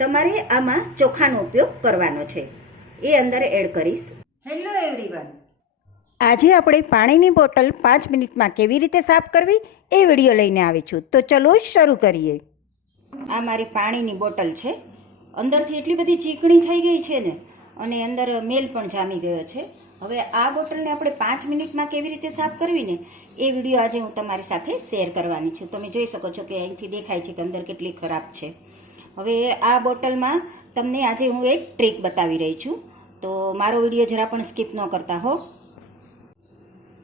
તમારે આમાં ચોખાનો ઉપયોગ કરવાનો છે, એ અંદર એડ કરીશ. હેલો એવરીવન, આજે આપણે પાણીની બોટલ 5 મિનિટમાં કેવી રીતે સાફ કરવી એ વિડીયો લઈને આવી છું. તો ચલો શરૂ કરીએ. આ મારી પાણીની બોટલ છે. અંદરથી એટલી બધી ચીકણી થઈ ગઈ છે ને, અને અંદર મેલ પણ જામી ગયો છે. હવે આ બોટલને આપણે 5 મિનિટમાં કેવી રીતે સાફ કરવી ને એ વિડીયો આજે હું તમારી સાથે શેર કરવાની છું. તમે જોઈ શકો છો કે અહીંથી દેખાય છે કે અંદર કેટલી ખરાબ છે. હવે આ બોટલમાં તમને આજે હું એક ટ્રીક બતાવી રહી છું, તો મારો વિડીયો જરા પણ સ્કીપ ન કરતા હો.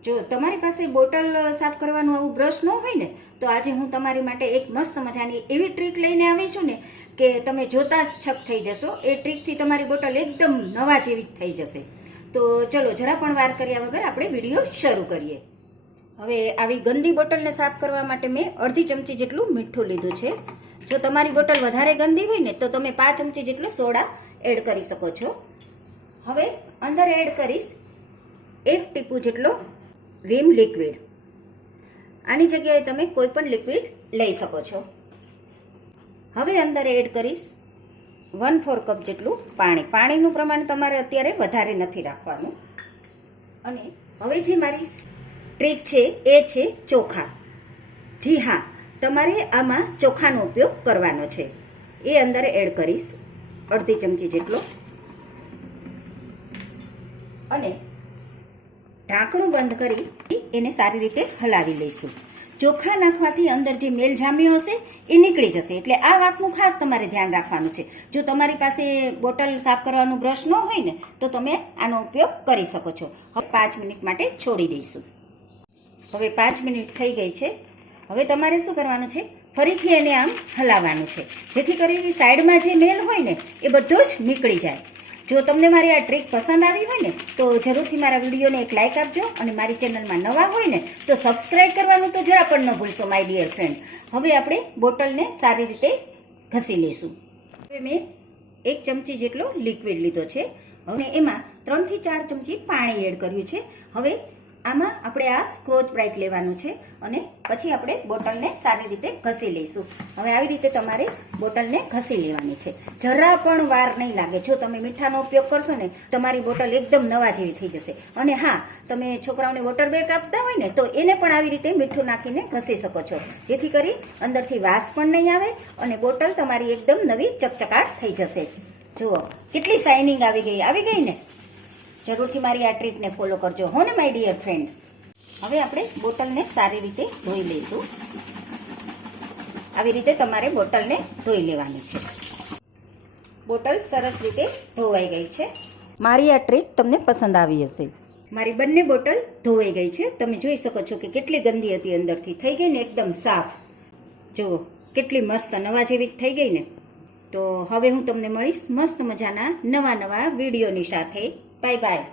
જો તમારી પાસે બોટલ સાફ કરવાનું આવું બ્રશ ન હોય ને, તો આજે હું તમારી માટે એક મસ્ત મજાની એવી ટ્રીક લઈને આવી છું ને કે તમે જોતા જ છક થઈ જશો. એ ટ્રીકથી તમારી બોટલ એકદમ નવા જેવી થઈ જશે. તો ચલો જરા પણ વાર કર્યા વગર આપણે વિડીયો શરૂ કરીએ. હવે આવી ગંદી બોટલને સાફ કરવા માટે મેં અડધી ચમચી જેટલું મીઠું લીધું છે. જો તમારી બોટલ વધારે ગંદી હોય ને તો તમે 5 ચમચી જેટલો સોડા એડ કરી શકો છો. હવે અંદર એડ કરીશ 1 ટીપું જેટલો વિમ લિક્વિડ. આની જગ્યાએ તમે કોઈ પણ લિક્વિડ લઈ શકો છો. હવે અંદર એડ કરીશ 1/4 કપ જેટલું પાણી. પાણીનું પ્રમાણ તમારે અત્યારે વધારે નથી રાખવાનું. અને હવે જે મારી ટ્રીક છે એ છે ચોખા. જી હા, તમારે આમાં ચોખાનો ઉપયોગ કરવાનો છે. એ અંદર એડ કરીશ અડધી ચમચી જેટલો, અને ઢાંકણું બંધ કરી એને સારી રીતે હલાવી લઈશું. ચોખા નાખવાથી અંદર જે મેલ જામ્યો હશે એ નીકળી જશે, એટલે આ વાતનું ખાસ તમારે ધ્યાન રાખવાનું છે. જો તમારી પાસે બોટલ સાફ કરવાનું બ્રશ ન હોય ને તો તમે આનો ઉપયોગ કરી શકો છો. હવે 5 મિનિટ માટે છોડી દઈશું. હવે 5 મિનિટ થઈ ગઈ છે. હવે તમારે શું કરવાનું છે, ફરીથી એને આમ હલાવવાનું છે, જેથી કરીને સાઈડમાં જે મેલ હોય ને એ બધો જ નીકળી જાય. જો તમને મારી આ ટ્રીક પસંદ આવી હોય ને તો જરૂરથી મારા વિડીયોને એક લાઇક આપજો, અને મારી ચેનલમાં નવા હોય ને તો સબસ્ક્રાઈબ કરવાનું તો જરા પણ ન ભૂલશો માય ડિયર ફ્રેન્ડ. હવે આપણે બોટલને સારી રીતે ઘસી લઈશું. હવે મેં 1 ચમચી જેટલો લિક્વિડ લીધો છે, અને એમાં 3 થી 4 ચમચી પાણી એડ કર્યું છે. હવે આમાં આપણે આ સ્ક્રોચ બ્રાઇટ લેવાનું છે, અને પછી આપણે બોટલને સારી રીતે ઘસી લઈશું. હવે આવી રીતે તમારે બોટલને ઘસી લેવાની છે, જરા પણ વાર નહીં લાગે. જો તમે મીઠાનો ઉપયોગ કરશો ને તમારી બોટલ એકદમ નવા જેવી થઈ જશે. અને હા, તમે છોકરાઓને વોટર બેગ આપતા હોય ને તો એને પણ આવી રીતે મીઠું નાખીને ઘસી શકો છો, જેથી કરી અંદરથી વાસ પણ નહીં આવે અને બોટલ તમારી એકદમ નવી ચકચકાટ થઈ જશે. જુઓ કેટલી શાઇનિંગ આવી ગઈ ને. જરૂરથી મારી આ ટ્રીકને ફોલો કરજો હો ને માય ડિયર ફ્રેન્ડ. હવે આપણે બોટલને સારી રીતે ધોઈ લઈશું. આવી રીતે તમારે બોટલને ધોઈ લેવાની છે. બોટલ સરસ રીતે ધોવાઈ ગઈ છે. મારી આ ટ્રીક તમને પસંદ આવી હશે. મારી બંને બોટલ ધોવાઈ ગઈ છે. તમે જોઈ શકો છો કે કેટલી ગંદી હતી, અંદરથી થઈ ગઈ ને એકદમ સાફ. જુઓ કેટલી મસ્ત નવા જેવી થઈ ગઈ ને. તો હવે હું તમને મળીશ મસ્ત મજાના નવા વિડીયોની સાથે. Bye bye.